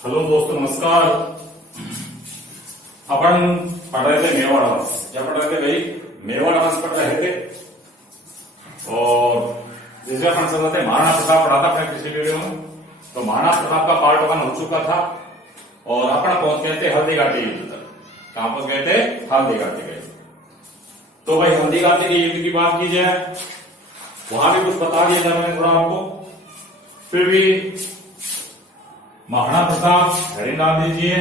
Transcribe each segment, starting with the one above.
Hello दोस्तों, नमस्कार। अपन पढ़ रहे थे मेवाड़ वंश। क्या पढ़ रहे थे भाई? मेवाड़ वंश पढ़ रहे थे। और जिसमें अपन चल रहे थे महाराणा प्रताप पढ़ा था अपने पिछले वीडियो में। तो महाराणा प्रताप का पार्ट 1 हो चुका था और अपन पहुंच गए थे हल्दी घाटी युद्ध तक। कहां पहुंच गए थे? हल्दी घाटी गए। तो भाई हल्दी घाटी के युद्ध की बात की जाए, वहां भी कुछ बता दिया था मैंने थोड़ा आपको। फिर भी महाराणा प्रताप हेडिंग डाल दीजिए,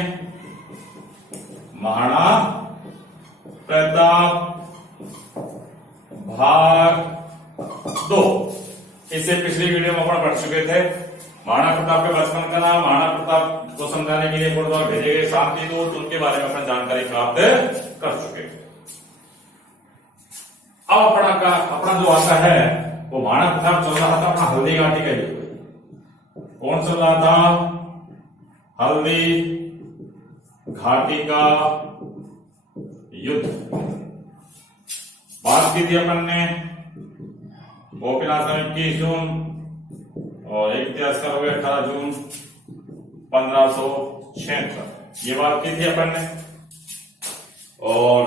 महाराणा प्रताप भाग 2। इससे पिछली वीडियो में अपन पढ़ चुके थे। महाराणा प्रताप के बचपन का नाम, महाराणा प्रताप को समझाने के लिए गुरुद्वारा भेजे गए शांति दूत, उनके बारे में अपन जानकारी प्राप्त कर चुके। अब अपना जो आता है वो महाराणा प्रताप चल रहा था अपना हल्दी घाटी का युद्ध। कौन चल रहा था? हल्दी घाटी का युद्ध। बात की थी अपन ने गोपीनाथ में 21 जून और एक तिरस्कार हो गया 18 जून 1576। ये बात की थी अपन ने। और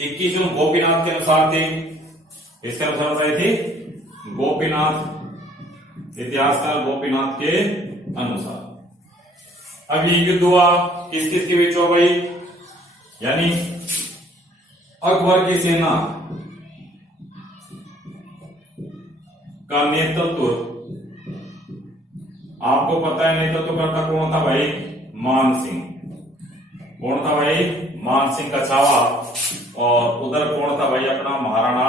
21 जून गोपीनाथ के अनुसार थी। इसके अनुसार बताई थी गोपीनाथ, इतिहासकार गोपीनाथ के अनुसार। अब ये युद्ध हुआ किस किस के बीच हो भाई? यानी अकबर की सेना का नेतृत्व, आपको पता है नेतृत्व करता कौन था भाई? मान सिंह। कौन था भाई? मान सिंह का छावा। और उधर कौन था भाई? अपना महाराणा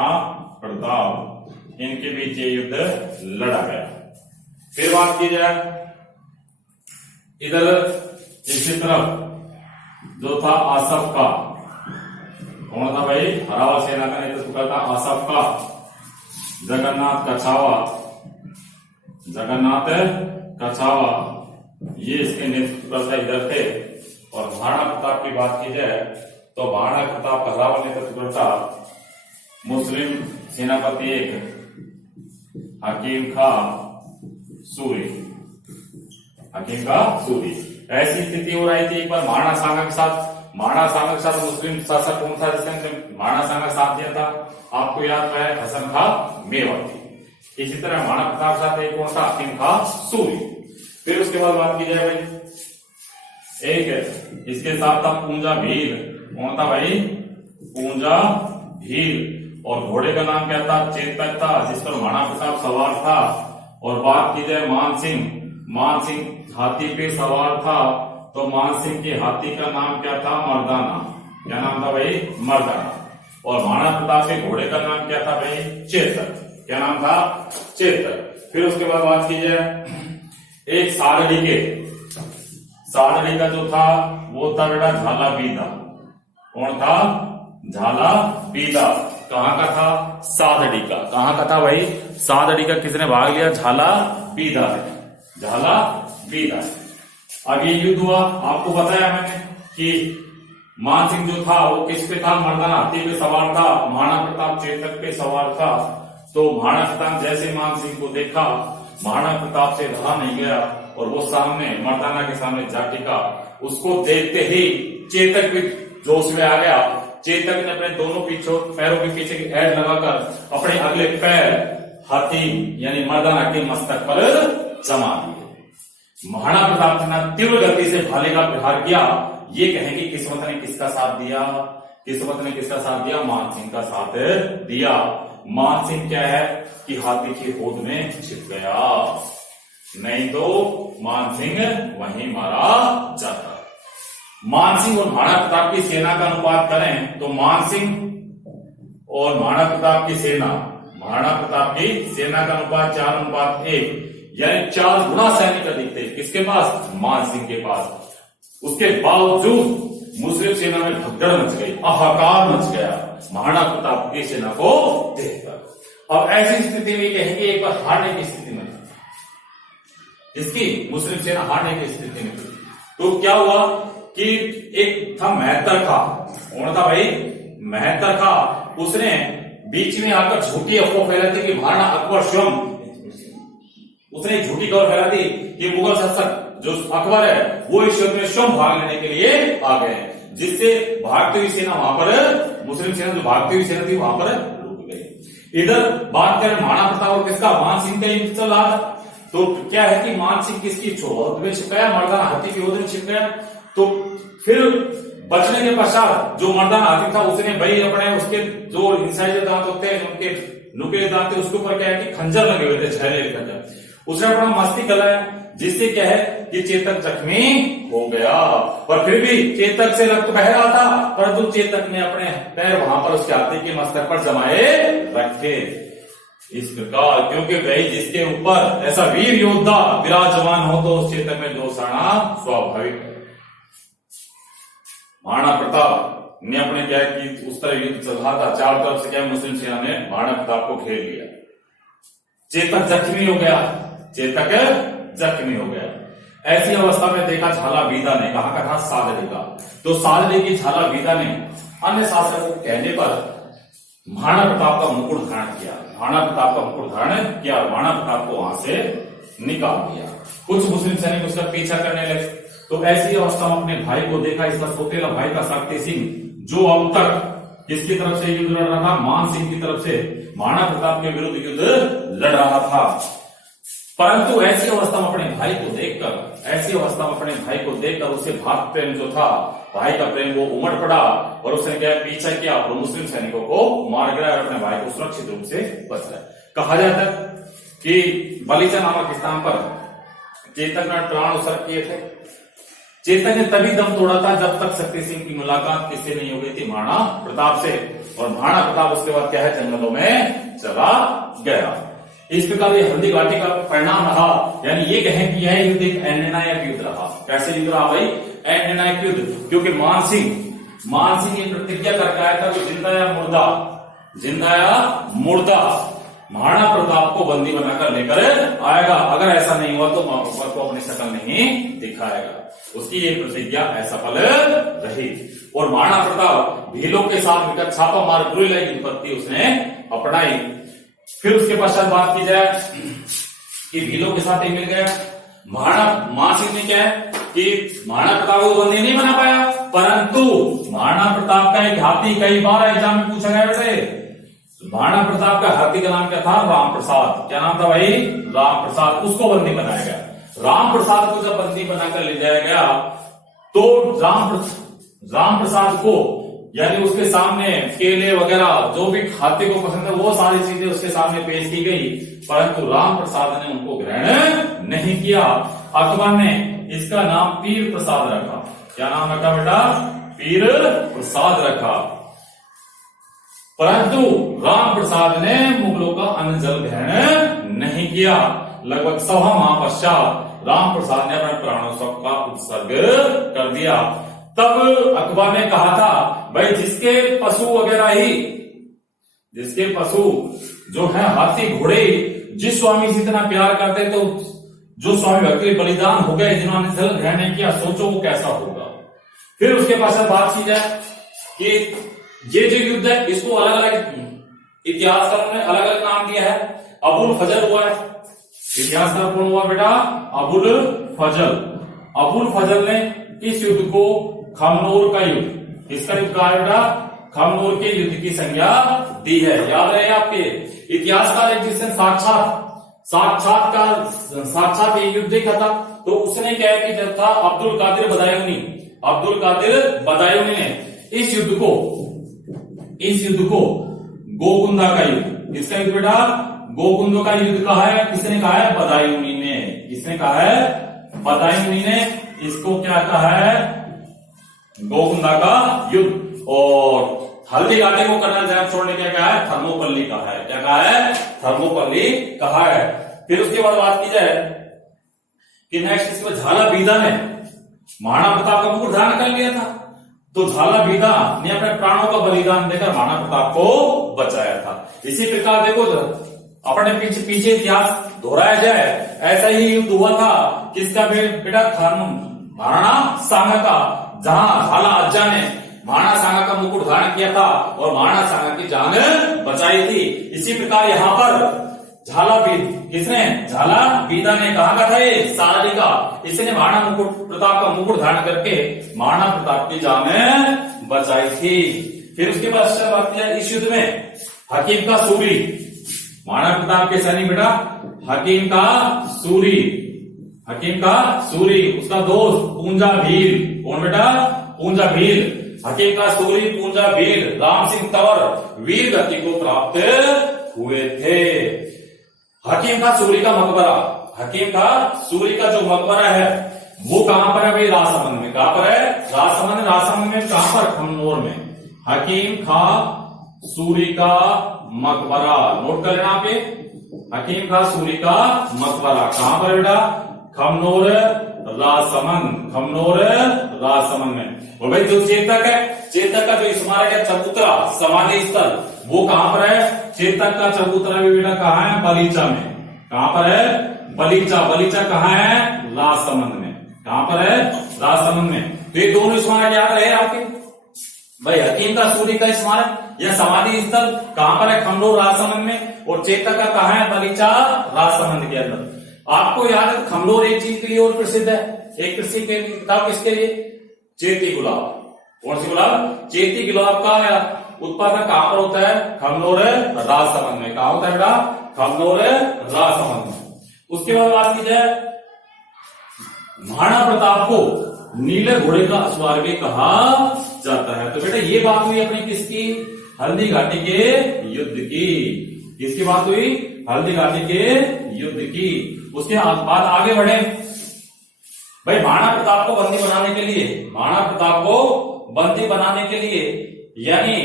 प्रताप। इनके बीच ये युद्ध लड़ा गया। फिर बात की जाए इधर इसी तरफ जो था आसफ का, कौन था भाई? हरावा सेना का नेतृत्व करता आसफ का। जगन्नाथ का छावा, जगन्नाथ का छावा, ये इसके नेतृत्व करता इधर थे। और महाराणा प्रताप की बात की जाए तो महाराणा प्रताप का हरावा नेतृत्व करता मुस्लिम सेनापति एक हकीम खा सूरी। हकीम का सूरी। ऐसी स्थिति हो रही थी एक बार महाराणा सांगा के साथ। महाराणा सांगा के साथ मुस्लिम शासक कौन था जिसने महाराणा सांगा साथ दिया था? आपको याद है? हसन खां मेवाती। इसी तरह महाराणा प्रताप के साथ एक कौन था? हकीम खां सूरी। फिर उसके बाद बात की जाए भाई, एक इसके साथ था पूंजा भील। कौन था भाई? पूंजा भील। और घोड़े का नाम क्या था? चेतक था, जिस पर महाराणा प्रताप सवार था। और बात की जाए मान सिंह, मान सिंह हाथी पे सवार था। तो मान सिंह के हाथी का नाम क्या था? मर्दाना। क्या नाम था भाई? मर्दाना। और महाराणा प्रताप के घोड़े का नाम क्या था भाई? चेतक। क्या नाम था? चेतक। फिर उसके बाद बात की जाए एक सारडी का जो था वो था बेटा झाला बीदा। कौन था? झाला बीदा। कहां का था? सादड़ी का। कहां का था भाई? सादड़ी का। किसने भाग लिया? झाला बीदा ने। झाला बीदा। अब ये युद्ध हुआ, आपको बताया मैंने कि मान सिंह जो था वो किस पे था? मर्दाना हाथी पे सवार था। महाराणा प्रताप चेतक पे सवार था। तो महाराणा प्रताप जैसे मान सिंह को देखा, महाराणा प्रताप से रहा नहीं गया और वो सामने मर्दाना के सामने जा टिका। उसको देखते ही चेतक भी जोश में आ गया। चेतक ने अपने दोनों पैरों के पीछे की ऐड लगाकर अपने अगले पैर हाथी यानी मर्दाना के मस्तक पर जमा दिए। महाराणा प्रताप ने तीव्र गति से भाले का प्रहार किया। ये कहें कि किस्मत ने किसका साथ दिया? किस्मत ने किसका साथ दिया? मान सिंह का साथ दिया। मान सिंह क्या है कि हाथी की होद में छिप गया, नहीं तो मान सिंह वहीं मारा जाता। मान सिंह और महाराणा प्रताप की सेना का अनुपात करें तो मान सिंह और महाराणा प्रताप की सेना, महाराणा प्रताप की सेना का अनुपात 4:1, यानी 4 गुना सैनिक अधिक थे। किसके पास? मान सिंह के पास। उसके बावजूद मुस्लिम सेना में भगदड़ मच गई, हाहाकार मच गया महाराणा प्रताप की सेना को देखकर। अब ऐसी स्थिति में कहेंगे एक बार हारने की स्थिति में इसकी मुस्लिम सेना हारने की स्थिति में। तो क्या हुआ कि एक था मेहतर खां। कौन था भाई? मेहतर खां। उसने बीच में आकर झूठी अफवाह फैलाई थी कि महाराणा अकबर स्वयं, उसने झूठी खबर फैला दी कि मुगल शासक जो अकबर है वो इस युद्ध में स्वयं भाग लेने के लिए आ गए, जिससे भागती हुई सेना वहां पर, मुस्लिम सेना जो भागती हुई सेना थी वहां पर रुक गई। इधर बात करें महाराणा प्रताप और किसका, मान सिंह का युद्ध चल रहा था। तो क्या है कि मान सिंह किसकी चौहद में छिप गया, मर्दाना हाथी की ओर में छिप गया। तो फिर बचने के पश्चात जो मर्दाना हाथी था उसने भाई अपने उसके जो इंसाइड दांत होते हैं, उनके नुकीले दांत थे, उसके ऊपर क्या है कि खंजर लगे हुए थे, झरेले खंजर, उसने अपना मस्ती गलाया, जिससे क्या है कि चेतक जख्मी हो गया। पर फिर भी चेतक से रक्त बह रहा था, परंतु चेतक ने अपने पैर वहां पर उसके हाथी के मस्तक पर जमाए रखे। इस प्रकार क्योंकि भाई जिसके ऊपर ऐसा वीर योद्धा विराजमान हो तो उस चेतक में दोष आना स्वाभाविक है। महाराणा प्रताप ने अपने क्या कि उस तरह युद्ध चल रहा था, चारों तरफ से क्या मुस्लिम सेना ने महाराणा प्रताप को घेर लिया। चेतक जख्मी हो गया, चेतक जख्मी हो गया। ऐसी अवस्था में देखा झाला बीदा ने, कहा का था सादड़ी का, तो सादड़ी की झाला बीदा ने अन्य शासकों के कहने पर महाराणा प्रताप का मुकुट धारण किया, महाराणा प्रताप का मुकुट धारण किया, महाराणा प्रताप को वहां से निकाल दिया। कुछ मुस्लिम सैनिक उसका पीछा करने लगे। तो ऐसी अवस्था में अपने भाई को देखा, इसका सोतेला भाई का शक्ति सिंह, जो अब तक किसकी तरफ से युद्ध लड़ रहा था, मान सिंह की तरफ से महाराणा प्रताप के विरुद्ध युद्ध लड़ रहा था। परंतु ऐसी अवस्था में अपने भाई को देखकर, ऐसी अवस्था में अपने भाई को देखकर उसे भाग प्रेम जो था, भाई का प्रेम वो उमड़ पड़ा और उसने क्या पीछा किया और मुस्लिम सैनिकों को मार गिराया और अपने भाई को सुरक्षित रूप से बचाया। कहा जाता है कि बलीचा नामक स्थान पर चेतक ने प्राण उत्सर्ग किए थे। चेतक ने तभी दम तोड़ा था जब तक शक्ति सिंह की मुलाकात किससे नहीं हो गई थी, महाराणा प्रताप से, और महाराणा प्रताप उसके बाद क्या है जंगलों में चला गया। इस प्रकार ये हल्दी घाटी का परिणाम रहा, यानी ये कहें कि यह युद्ध एक निर्णायक युद्ध रहा। कैसे युद्ध रहा भाई, निर्णायक युद्ध, क्योंकि मान सिंह ये प्रतिज्ञा करके आया था कि जिंदा या मुर्दा, जिंदा या मुर्दा महाराणा प्रताप को बंदी बनाकर लेकर आएगा, अगर ऐसा नहीं हुआ तो अकबर को अपनी शक्ल नहीं दिखाएगा। उसकी ये प्रतिज्ञा असफल रही और महाराणा प्रताप भीलों के साथ मिलकर छापा मार गुरिल्ला की विपत्ति उसने अपनाई। फिर उसके पश्चात बात की जाए कि भीलों के साथ ही मिल गया। महाराणा मान सिंह ने क्या है कि महाराणा प्रताप को बंदी नहीं बना पाया, परंतु महाराणा प्रताप का एक हाथी कई बार एग्जाम में पूछा गया वैसे। महाराणा प्रताप का हाथी का नाम क्या था, राम प्रसाद। क्या नाम था भाई, राम प्रसाद। उसको बंदी बनाया गया। राम प्रसाद को जब बंदी बनाकर ले जाया गया तो राम प्रसाद को यानी उसके सामने केले वगैरह जो भी हाथी को पसंद है वो सारी चीजें उसके सामने पेश की गई, परंतु राम प्रसाद ने उनको ग्रहण नहीं किया। अकबर ने इसका नाम पीर प्रसाद रखा। क्या नाम रखा बेटा, पीर प्रसाद रखा। परंतु राम प्रसाद ने मुगलों का अन्न जल ग्रहण नहीं किया। लगभग 1.25 माह पश्चात राम प्रसाद ने अपने प्राणों का उत्सर्ग कर दिया। तब अकबर ने कहा था भाई जिसके पशु वगैरह ही, जिसके पशु जो है हाथी घोड़े, जिस स्वामी से इतना प्यार करते तो जो स्वामी भक्ति बलिदान हो गए, जिन्होंने जल ग्रहण नहीं किया, सोचो वो कैसा होगा। फिर उसके पास बात की जाए कि ये जो युद्ध है इसको अलग अलग इतिहासकारों ने अलग अलग नाम दिया है। अबुल फजल हुआ है, इतिहासकार कौन हुआ बेटा, अबुल फजल। अबुल फजल ने इस युद्ध को खमनोर का युद्ध, इसका युद्ध कहा है बेटा, खमनोर के युद्ध की संज्ञा दी है। याद रहे आपके इतिहासकार एक जिसने साक्षात ये युद्ध देखा था, तो उसने क्या है कि जब था अब्दुल कादिर बदायूनी ने इस युद्ध को गोकुंदा का युद्ध, इसका युद्ध बेटा गोकुंदा का युद्ध कहा है। किसने कहा है, बदायूनी ने। किसने कहा है, बदायूनी ने। इसको क्या कहा है, गोकुंदा का युद्ध। और हल्दी घाटी को कर्नल जैन छोड़ने क्या कहा है, थर्मोपल्ली कहा है। क्या कहा है, थर्मोपल्ली कहा है। फिर उसके बाद बात की जाए कि नेक्स्ट इसमें झाला बीदा ने महाराणा प्रताप का मुकुट धारण कर लिया था, तो झाला बीदा ने अपने प्राणों का बलिदान देकर महाराणा प्रताप को बचाया था। इसी प्रकार देखो अपने पीछे इतिहास दोहराया जाए, ऐसा ही युद्ध हुआ था किसका बेटा, महाराणा सांगा का, जहां झाला अज्जा ने महाराणा सांगा का मुकुट धारण किया था और महाराणा सांगा की जान बचाई थी। इसी प्रकार यहाँ पर झालाबीद किसने? झालाबीदा ने। कहा का था ये? सारडी का। इसने महाराणा मुकुट प्रताप का मुकुट धारण करके महाराणा प्रताप की जान बचाई थी। फिर उसके बाद बात किया इस युद्ध में हकीम का सूरी, महाराणा प्रताप के सैनिक बेटा हकीम का सूरी, हकीम का सूरी, उसका दोस्त पूंजा भील। कौन बेटा? पूंजा भील। हकीम का सूरी पूंजा भील राम सिंह तंवर वीर गति को प्राप्त हुए थे। हकीम का सूरी का मकबरा, हकीम का सूरी का जो मकबरा है वो कहां पर है भाई? राजसमंद में। कहां पर है? राजसमंद। राजसमंद में कहां पर? खमनोर में। हकीम का सूरी का मकबरा, नोट कर लेना पे। हकीम का सूरी का मकबरा कहां पर बेटा? खमनोर राजसमंद, खमनोर राजसमंद में। और भाई जो चेतक है, चेतक का जो स्मारक है चबूतरा समाधि स्थल वो कहां पर है? चेतक का चबूतरा भी बेटा कहां है? बलीचा में। कहां पर है? बलीचा। बलीचा कहां है? राजसमंद में। कहां पर है? राजसमंद में। तो ये दोनों स्मारक याद रहे आपके भाई। हकीम का सूरी का स्मारक या समाधि स्थल कहां पर है? खमनोर राजसमंद में। और चेतक का कहां है? बलीचा राजसमंद के अंदर। आपको याद है खमनोर एक चीज के लिए और प्रसिद्ध है, एक कृषि के किताब किसके लिए? चेती गुलाब। कौन सी गुलाब? चेती गुलाब का उत्पादन कहां पर होता है? खमनोर राजसमंद में। कहां होता है बेटा? खमनोर राजसमंद में। उसके बाद बात की जाए महाराणा प्रताप को नीले घोड़े का अश्वार भी कहा जाता है। तो बेटा ये बात हुई अपनी किसकी? हल्दी घाटी के युद्ध की। किसकी बात हुई? हल्दी घाटी के युद्ध की। उसके बाद आगे बढ़े भाई। महाराणा प्रताप को बंदी बनाने के लिए, महाराणा प्रताप को बंदी बनाने के लिए यानी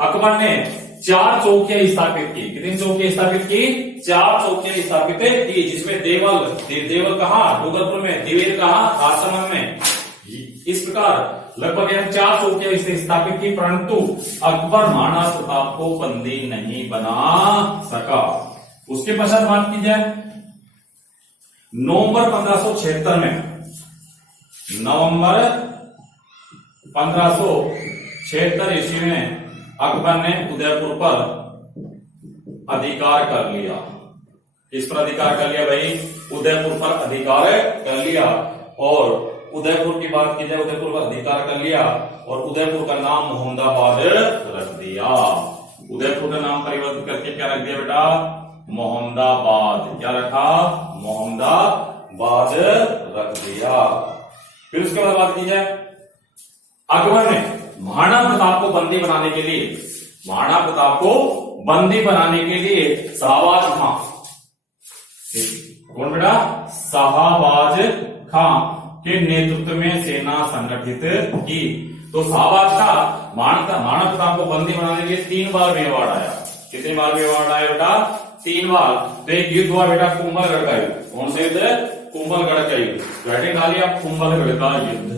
अकबर ने 4 चौकियां स्थापित की। कितनी चौकियां स्थापित की? 4 चौकियां स्थापित की, जिसमें देवल, देवल कहां? डूंगरपुर में। दिवेर कहां? राजसमंद में। इस प्रकार लगभग 4 चौकियां इसने स्थापित की, परंतु अकबर महाराणा प्रताप को बंदी नहीं बना सका। उसके पश्चात बात की जाए नवंबर 1576 में, नवंबर 1576 ईस्वी में अकबर ने उदयपुर पर अधिकार कर लिया। किस पर अधिकार कर लिया भाई? उदयपुर पर अधिकार कर लिया। और उदयपुर की बात की जाए, उदयपुर पर अधिकार कर लिया और उदयपुर का नाम मोहम्मदाबाद रख दिया। उदयपुर का नाम परिवर्तित करके क्या रख दिया बेटा? मोहम्मदाबाद। क्या रखा? मोहम्मदाबाद रख दिया। फिर उसके बाद बात की जाए अकबर ने महाराणा प्रताप को बंदी बनाने के लिए, महाराणा प्रताप को बंदी बनाने के लिए शाहबाज खां, कौन बेटा? शाहबाज खां के नेतृत्व में सेना संगठित की। तो शाहबाज खां महाराणा प्रताप को बंदी बनाने के लिए 3 बार मेवाड़ आया। कितनी बार मेवाड़ आया बेटा? 3 बार। तो एक युद्ध हुआ बेटा कुंभलगढ़ का युद्ध। कौन सा युद्ध? कुंभलगढ़ का युद्ध। राइटिंग डाली आप, कुंभलगढ़ का युद्ध।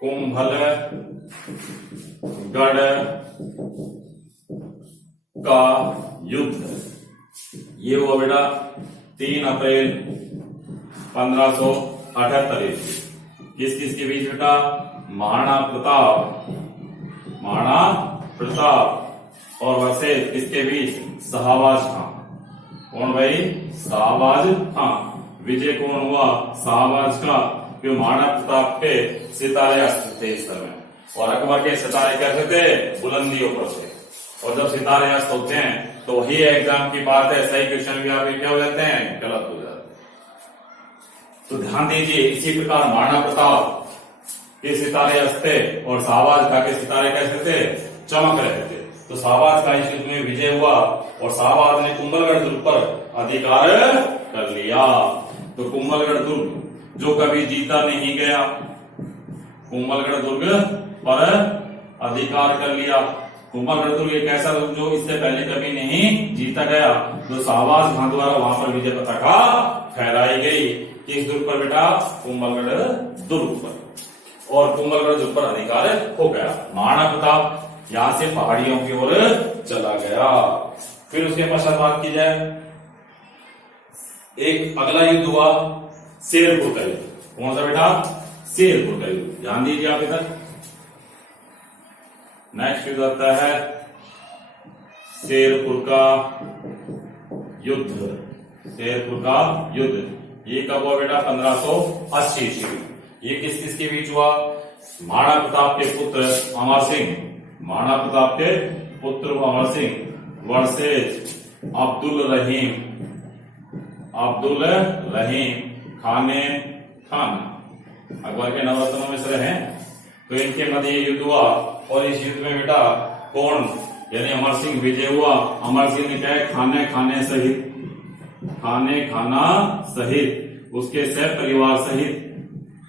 कुंभलगढ़ का युद्ध ये हुआ बेटा 3 अप्रैल 1578 किस किस के बीच बेटा? महाराणा प्रताप और वैसे किसके बीच? शाहबाज खां। कौन भाई? शाहबाज खां। विजय कौन हुआ? शाहबाज का, जो महाराणा प्रताप के सितारे अस्त्र थे इस समय, और अकबर के सितारे कैसे थे? बुलंदियों पर थे। और जब सितारे अस्त होते हैं तो वही एग्जाम की बात है, सही क्वेश्चन भी आपके क्या हो जाते हैं? गलत हो जाते हैं। तो ध्यान दीजिए, इसी प्रकार महाराणा प्रताप के सितारे अस्त थे और शाहबाज खां के सितारे कैसे थे? चमक रहे थे। तो शाहबाज का इस युद्ध में विजय हुआ और शाहबाज ने कुंभलगढ़ दुर्ग पर अधिकार कर लिया। तो कुंभलगढ़ दुर्ग जो कभी जीता नहीं गया, कुंभलगढ़ दुर्ग पर अधिकार कर लिया। कुंभलगढ़ दुर्ग एक ऐसा दुर्ग जो इससे पहले कभी नहीं जीता गया। तो शाहबाज खां द्वारा वहां पर विजय पताका फहराई गई। किस दुर्ग पर बेटा? कुंभलगढ़ दुर्ग पर। और कुंभलगढ़ दुर्ग पर अधिकार हो गया। महाराणा प्रताप यहां से पहाड़ियों की ओर चला गया। फिर उसके पश्चात बात की जाए, एक अगला युद्ध हुआ शेरपुर का युद्ध। कौन सा बेटा? शेरपुर का युद्ध। ध्यान दीजिए आप इधर। नेक्स्ट युद्ध आता है शेरपुर का युद्ध, शेरपुर का युद्ध ये कब हुआ बेटा? 1580 ईस्वी। ये किस किसके बीच हुआ? महाराणा प्रताप के पुत्र अमर सिंह, महाराणा प्रताप के पुत्र अमर सिंह वर्सेस अब्दुल रहीम खाने खान, अकबर के नवरत्नों में से हैं। तो इनके मध्य युद्ध हुआ और इस युद्ध में बेटा कौन यानी अमर सिंह विजय हुआ। अमर सिंह ने क्या है? खाने खाना सहित उसके सह परिवार सहित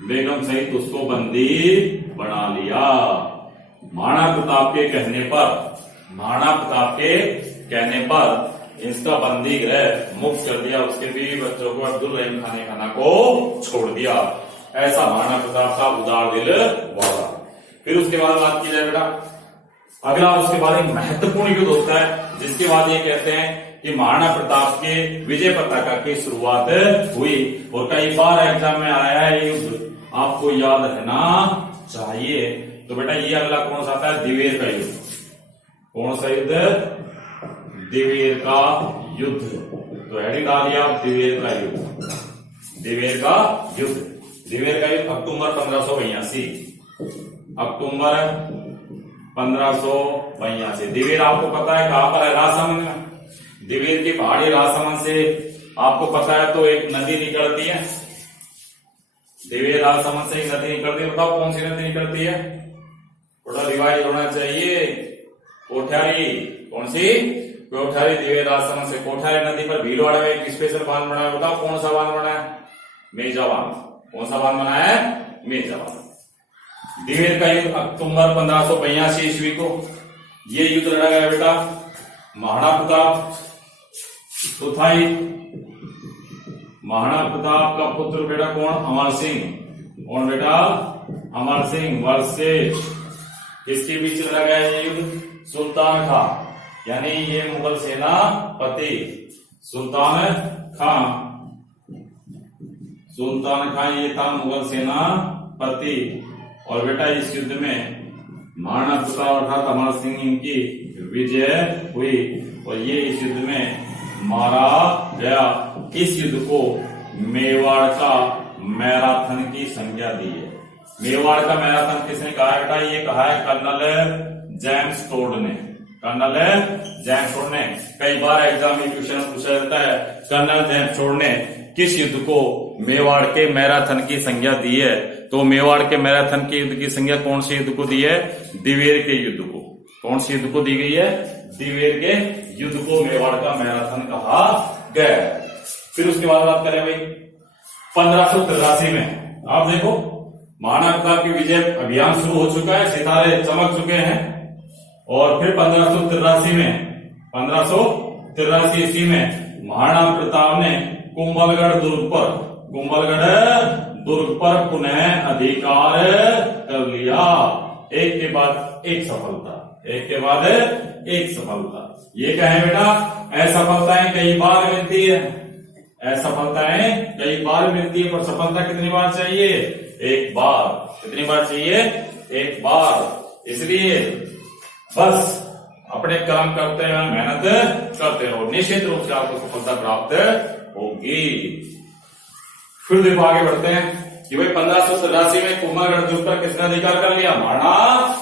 बेगम सहित उसको बंदी बना लिया। महाराणा प्रताप के कहने पर इसका बंदी गृह मुक्त कर दिया, उसके बीवी बच्चों को अब्दुल रहीम खाना को छोड़ दिया। ऐसा महाराणा प्रताप का उदार दिल वाला। फिर उसके बाद बात की जाए बेटा अगला, उसके बाद एक महत्वपूर्ण युद्ध होता है जिसके बाद ये कहते हैं कि महाराणा प्रताप के विजय पताका की शुरुआत हुई। और कई बार एग्जाम में आया है ये युद्ध, आपको याद रहना चाहिए। तो बेटा ये अगला कौन सा आता है? दिवेर का युद्ध। कौन सा युद्ध? दिवेर का युद्ध। तो हेडिंग डालिए आप, दिवेर का युद्ध। दिवेर का युद्ध अक्टूबर 1582, अक्टूबर 1582। दिवेर आपको पता है कहां पर है? राजसमंद में। दिवेर की पहाड़ी राजसमंद से आपको पता है तो एक नदी निकलती है, दिवेर राजसमंद से एक नदी निकलती है। बताओ कौन सी नदी निकलती है? थोड़ा रिवाइज होना चाहिए। कोठारी, कौन सी? कोठारी। दिवेर राजसमंद से कोठारी नदी पर भीलवाड़ा में एक स्पेशल बांध बना है। बताओ कौन सा बांध बना है? मेजा बांध। कौन सा बांध बना है? मेजा बांध। दिवेर का युद्ध अक्टूबर 1582 ईस्वी को ये युद्ध लड़ा गया बेटा। महाराणा प्रताप चौथाई, महाराणा प्रताप का पुत्र बेटा कौन? अमर सिंह। कौन बेटा? अमर सिंह वर्सेस किसके बीच लड़ा गया ये युद्ध? सुल्तान खां, यानी ये मुगल सेनापति सुल्तान खां ये था मुगल सेनापति। और बेटा इस युद्ध में महाराणा प्रताप अर्थात अमर सिंह इनकी विजय हुई और ये इस युद्ध में मारा गया। इस युद्ध को मेवाड़ का मैराथन की संज्ञा दी है। मेवाड़ का मैराथन किसने कहा है बेटा? ये कहा है कर्नल जेम्स टोड ने। कर्नल जेम्स टोड ने कई बार एग्जाम में क्वेश्चन पूछा जाता है, कर्नल जेम्स टोड ने किस युद्ध को मेवाड़ के मैराथन की संज्ञा दी है? तो मेवाड़ के मैराथन के युद्ध की संज्ञा कौन से युद्ध को दी है? दिवेर के युद्ध को। कौन से युद्ध को दी गई है? दिवेर के युद्ध को मेवाड़ का मैराथन कहा गया। फिर उसके बाद बात करें भाई 1583 में, आप देखो महाराणा प्रताप की विजय अभियान शुरू हो चुका है, सितारे चमक चुके हैं। और फिर 1583 ईस्वी में महाराणा प्रताप ने कुंभलगढ़ दुर्ग पर पुनः अधिकार कर लिया। एक के बाद एक सफलता। ये क्या है बेटा? असफलताएं कई बार मिलती है, पर सफलता कितनी बार चाहिए? एक बार। कितनी बार चाहिए? एक बार। इसलिए बस अपने कर्म करते हैं, मेहनत करते रहो, निश्चित रूप से आपको सफलता प्राप्त होगी। फिर देखो आगे बढ़ते हैं कि भाई 1583 में कुंभलगढ़ दुर्ग पर किसने अधिकार कर लिया? महाराणा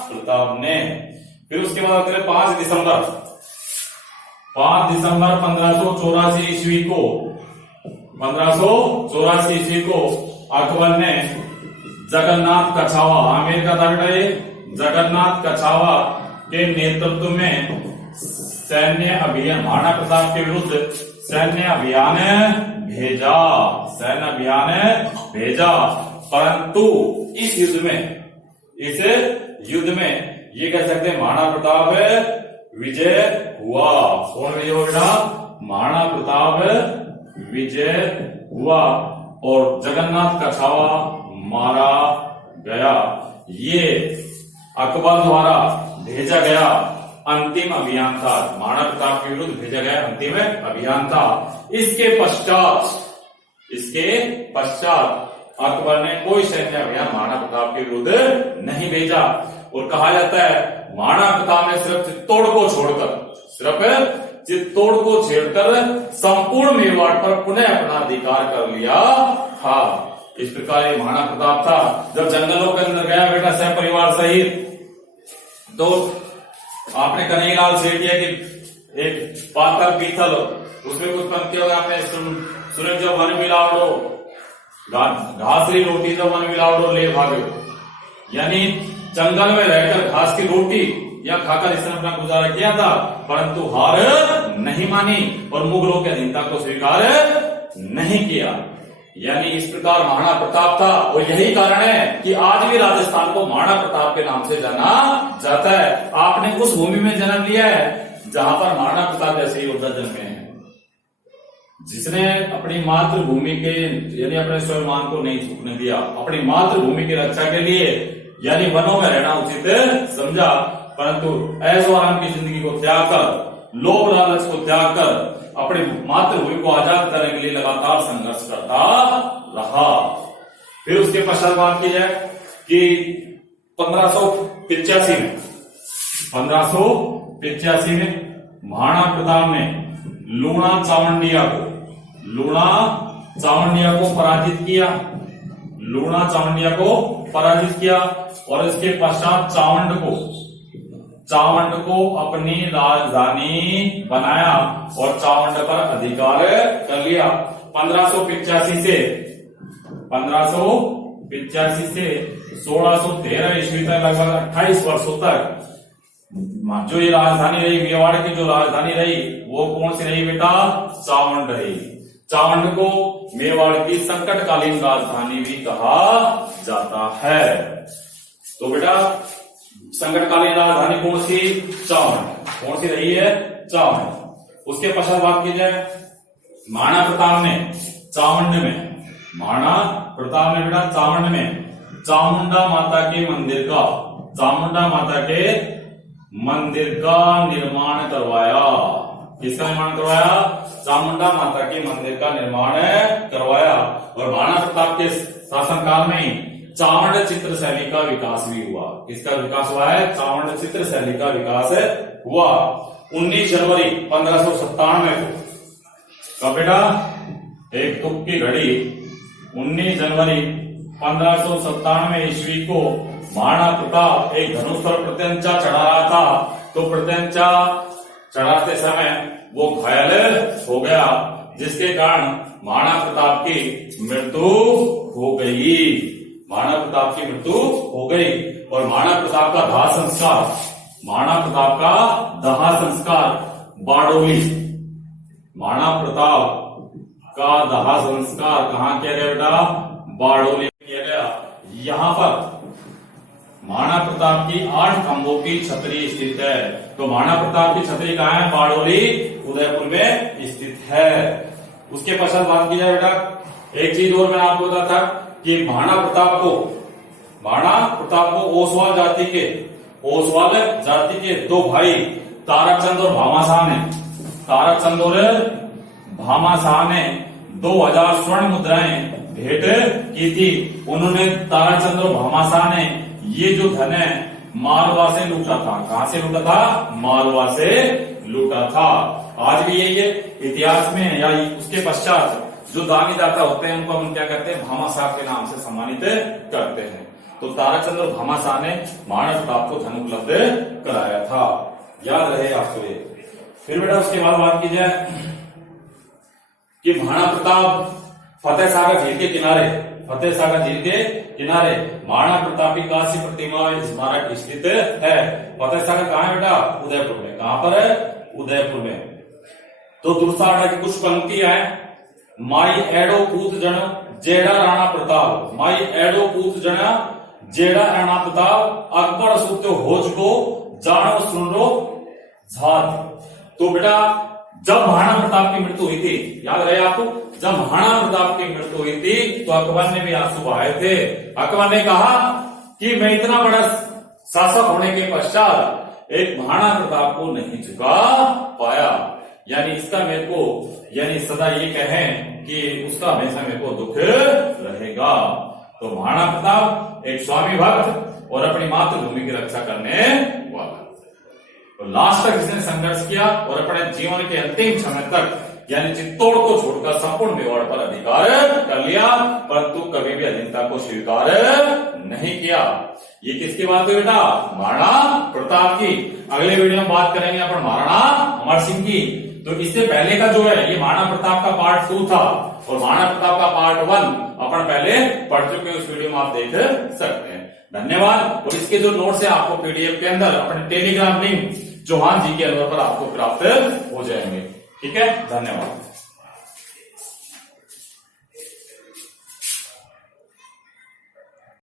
प्रताप ने। फिर उसके बाद 5 दिसंबर 1584 ईस्वी को अकबर ने जगन्नाथ कछावा, आमिर का था बेटा ये, जगन्नाथ कछावा के नेतृत्व में सैन्य अभियान, महाराणा प्रताप के विरुद्ध सैन्य अभियान भेजा। परंतु इस युद्ध में ये कह सकते हैं महाराणा प्रताप विजय हुआ। कौन विजय हुआ बेटा? महाराणा प्रताप विजय हुआ और जगन्नाथ कछावा मारा गया। ये अकबर द्वारा भेजा गया अंतिम अभियान था, महाराणा प्रताप के विरुद्ध भेजा गया अंतिम अभियान था। इसके पश्चात अकबर ने कोई सैन्य अभियान महाराणा प्रताप के विरुद्ध नहीं भेजा। और कहा जाता है महाराणा प्रताप ने सिर्फ चित्तौड़ को छोड़कर सिर्फ चित्तौड़ को छेड़कर संपूर्ण मेवाड़ पर पुनः अपना अधिकार कर लिया था। इस प्रकार ये महाराणा प्रताप था। जब जंगलों के अंदर गया बेटा सह परिवार सहित, तो आपने कन्हैयालाल सेठिया की एक पातल पीतल उसमें कुछ पंक्तियों में आपने सुने, जो वन मिलावड़ो घासरी रोटी जो मन मिलावड़ो ले भागो, यानी जंगल में रहकर घास की रोटी या खाकर इसने अपना गुजारा किया था, परंतु हार नहीं मानी और मुगलों की अधीनता को स्वीकार नहीं किया। यानी इस प्रकार महाराणा प्रताप था। और यही कारण है कि आज भी राजस्थान को महाराणा प्रताप के नाम से जाना जाता है। आपने उस भूमि में जन्म लिया है जहां पर महाराणा प्रताप जैसे योद्धा जन्मे हैं, जिसने अपनी मातृभूमि के यानी अपने स्वाभिमान को नहीं झुकने दिया, अपनी मातृभूमि की रक्षा के लिए यानी वनों में रहना उचित समझा, परंतु ऐशो आराम की जिंदगी को त्याग कर, लोभ लालच को त्याग कर अपनी मातृभूमि को आजाद करने के लिए लगातार संघर्ष करता रहा। फिर उसके पश्चात बात की जाए कि 1585 में महाराणा प्रताप ने लूणा चावंडिया को पराजित किया और इसके पश्चात चावंड को अपनी राजधानी बनाया और चावंड पर अधिकार कर लिया। 1585 से 1613 ईस्वी तक लगभग 28 वर्षों तक जो ये राजधानी रही, मेवाड़ की जो राजधानी रही वो कौन सी रही बेटा? चावंड रही। चावंड को मेवाड़ की संकटकालीन राजधानी भी कहा जाता है। तो बेटा संकटकालीन राजधानी कौन सी? चावंड। कौन सी रही है? चावंड। उसके पश्चात बात की जाए महाराणा प्रताप ने चावंड में चामुंडा माता के मंदिर का निर्माण करवाया। किसका निर्माण करवाया? चामुंडा माता के मंदिर का निर्माण करवाया। और महाराणा प्रताप के शासनकाल में चावंड चित्र शैली का विकास भी हुआ। किसका विकास हुआ है? चावंड चित्र शैली का विकास हुआ। 19 जनवरी 1597 को कब बेटा? एक तुक की घड़ी 19 जनवरी 1597 ईस्वी को महाराणा प्रताप एक धनुष पर प्रत्यंचा चढ़ा रहा था। तो प्रत्यंचा चढ़ाते समय वो घायल हो गया, जिसके कारण महाराणा प्रताप की मृत्यु हो गई। और महाराणा प्रताप का दाह संस्कार बारडोली। महाराणा प्रताप का दाह संस्कार कहाँ किया गया बेटा? बारडोली किया गया। यहाँ पर महाराणा प्रताप की 8 खंभों की छतरी स्थित है। तो महाराणा प्रताप की छतरी कहाँ है? बारडोली उदयपुर में स्थित है। उसके पश्चात बात की जाए बेटा, एक चीज और मैं आपको बताता था कि महाराणा प्रताप को ओसवाल जाति के 2 भाई ताराचंद और भामाशाह ने 2000 स्वर्ण मुद्राएं भेंट की थी। उन्होंने ताराचंद और भामाशाह ने ये जो धन है मालवा से लूटा था। कहां से लूटा था? मालवा से लूटा था। आज भी यही है इतिहास में, या उसके पश्चात जो दानी दाता होते हैं उनको हम क्या करते हैं? भामाशाह के नाम से सम्मानित करते हैं। तो ताराचंद और भामाशाह ने महाराणा प्रताप को धन उपलब्ध कराया था। याद रहे आपको ये। फिर बेटा उसके बाद बात की जाए कि महाराणा प्रताप फतेह सागर झील के किनारे महाराणा प्रताप की काशी प्रतिमा स्मारक स्थित है। फतेह सागर कहाँ है बेटा? उदयपुर में। कहां पर है? उदयपुर में। तो दुर्साहटा की कुछ पंक्तियां हैं। माई एडो पूत जन जेड़ा राणा प्रताप, अकबर सुत्यो होज को जानो सुनो झात। तो बेटा जब महाराणा प्रताप की मृत्यु हुई थी, याद रहे आपको, जब महाराणा प्रताप की मृत्यु हुई थी तो अकबर ने भी आंसू बहाए थे। अकबर ने कहा कि मैं इतना बड़ा शासक होने के पश्चात एक महाराणा प्रताप को नहीं झुका पाया, यानी इसका मेरे को सदा ये कहें कि उसका हमेशा मेरे को दुख रहेगा। तो महाराणा प्रताप एक स्वामी भक्त और अपनी मातृभूमि की रक्षा करने वाला। तो लास्ट तक इसने संघर्ष किया और अपने जीवन के अंतिम समय तक यानी चित्तौड़ को छोड़कर संपूर्ण मेवाड़ पर अधिकार कर लिया, परंतु कभी भी अधीनता को स्वीकार नहीं किया। ये किसकी बात हुई बेटा? महाराणा प्रताप की। अगले वीडियो में बात करेंगे अपन महाराणा अमर सिंह की। तो इससे पहले का जो है ये महाराणा प्रताप का पार्ट 2 था और महाराणा प्रताप का पार्ट 1 अपन पहले पढ़ चुके हैं, उस वीडियो में आप देख सकते हैं। धन्यवाद। और इसके जो नोट्स है आपको पीडीएफ के अंदर अपने टेलीग्राम लिंक चौहान जी के अंदर पर आपको प्राप्त हो जाएंगे। ठीक है, धन्यवाद।